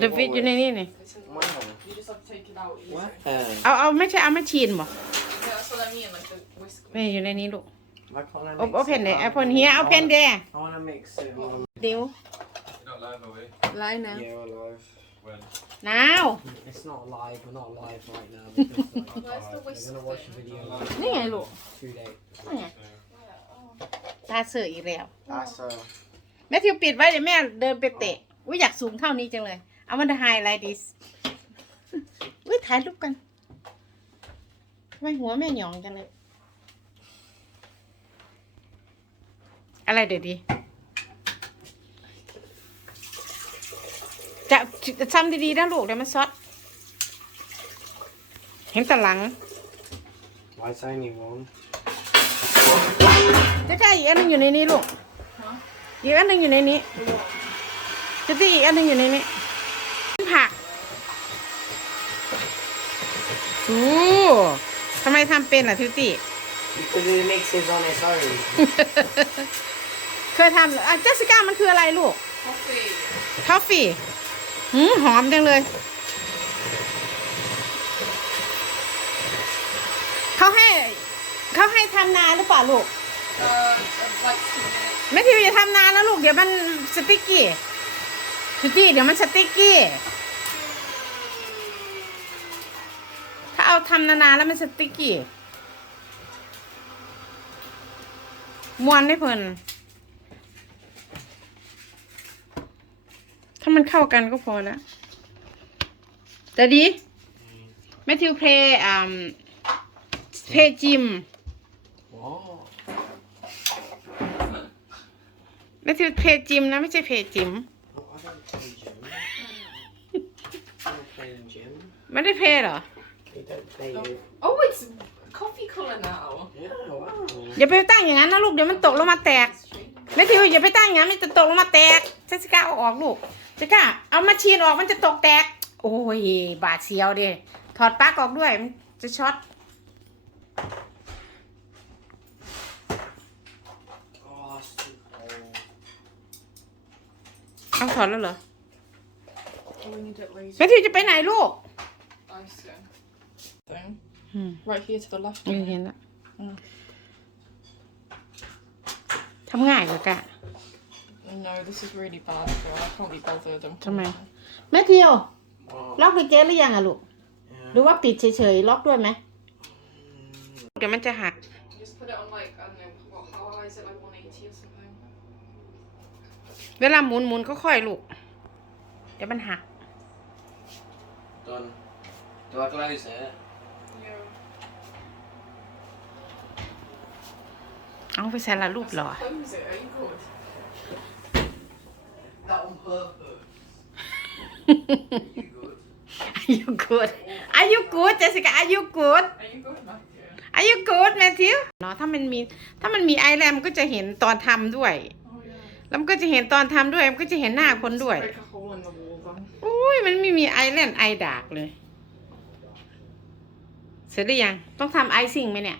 เดฟิตอยู่ในนี่นี่ It's in the Wow. You just have to take it out. easy. What? เอาเอาไม่ใช่เอามาชีนบ่ Yeah, that's what I mean, like the whisk. ไม่อยู่ในนี้ลูก Why can't I โอ mix โอเพน it? เด I แอปเปิล wanna- เฮียเอาเพนเด I want to mix it. on- เดี๋ยว You're not live, are we? Lie now. Yeah, we're live. When? นาว It's not live. We're not live right now because like, Where's the we're whisk? gonna watch a thing? video นี่ไงลูก too late. นี่ไงตาเสืออีกแล้ว That's uh. แม่ทิวปิดไว้เดี๋ยวแม่เดินไปเตะ อุ้ยอยากสูงเท่านี้จังเลย เอามันไฮไลท์ดิสอุ้ยถ่ายรูปกันทำไมหัวแม่หยองจังเลย อะไรเดี๋ยวดีจะจะทำดีๆนะลูกเดี๋ยวมันซอดเห็นแตหลัง Why it's only one? จะใกล้อีกอันหนึงอยู่ในนี้ลูกอีกอันหนึงอยู่ในนี้ จะตีอีกอันหนึงอยู่ในนี้ผักโอ้ทำไมทำเป็นล่ะทิวตี้ Because it mixes on its own. เคยทำเหรออะเจสสิก้ามันคืออะไรลูก Coffee. ทอฟฟี่หืมหอมจังเลย เขาให้ เขาให้ทำนานหรือเปล่าลูก Uh, like two minutes. แม่ทิวอย่าทำนานนะลูก เดี๋ยวมันสติ๊กกี้ ทิวตี้เดี๋ยวมันสติ๊กกี้ ถ้าเอาทำนานๆแล้วมันสติ๊กกี้มวนได้เพิ่นถ้ามันเข้ากันก็พอแล้วแต่ดีแมทธิวเพลย์อ่าเพลย์จิม What? แมทธิวเพลย์จิมนะ ไม่ใช่เพลย์จิม Oh, I don't play gym. I don't play in gym. ไม่ได้เพลย์เหรอ You don't play it. Oh, it's coffee colour now. Yeah, wow. อย่าไปตั้งอย่างนั้นนะลูกเดี๋ยวมันตกลงมาแตก It's changing. แมทธิวอย่าไปตั้งอย่างนั้นมันจะตกลงมาแตกเจสสิก้าเอาออกลูกเจสสิก้าเอามาชีนออกมันจะตกแตก โอ้ยบาดเสียวดิถอดปลั๊กออกด้วยมันจะช็อต Oh, it's too cold. เอาถอดแล้วเหรอ Oh, we need it later. แมทธิวจะไปไหนลูก Icing. Thing. อืม Right here to the left. ไม่เห็นละอืม ทำง่ายกว่ากะ No, this is really bad, girl. I can't be bothered. I'm ทำไม แมทธิว Wow. ล็อกดีเจหรือยังอะลูก หรือว่าปิดเฉยๆล็อกด้วยไหมเดี๋ยวมันจะหัก Just put it on like, I don't know, what, how high is it, like 180 or something? เวลาหมุนหมุนก็ค่อยลูก เดี๋ยวมันหัก Done. Do I close it? Yeah. เอาไปใส่ละรูปเหรอ Close it, are you good? That on purpose. you good? Are you good Are you good Jessica Are you good Are you good, Matthew? Are you good Matthew เนาะถ้ามันมีถ้ามันมีไอแลมนก็จะเห็นตอนทำด้วย Oh, yeah. แล้วมันก็จะเห็นตอนทำด้วย มันก็จะเห็นหน้าคนด้วย Break a hole in the wall then. อุ้ยมันไม่มีไอแลนด์ไอดากเลย เสร็จหรือยัง ต้องทำไอซิ่งไหมเนี่ย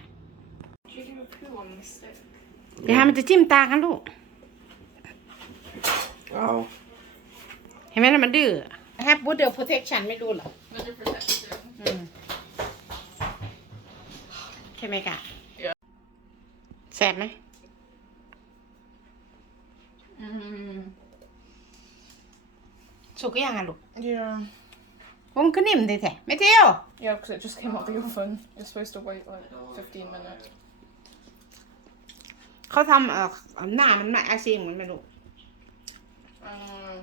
Did you do a poo on the stick? เดี๋ยวมันจะจิ้มตากันลูก Oh. เห็นไหมล่ะมันดื้อ Have Buddha protection ไม่รู้เหรอ Under protection. อืมใช่ไหมกะ Yeah. แสบไหม Mm. สุกหรือยังอะลูก Yeah. ผมนก็นิ่มดีแท้ไม่เที่ยว Yeah, because it just came out the oven. You're supposed to wait like 15 minutes. เขาทำเอ่อหน้ามันไม่อาซีเหมือนไหมลูก Um,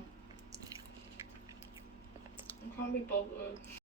I can't be bothered.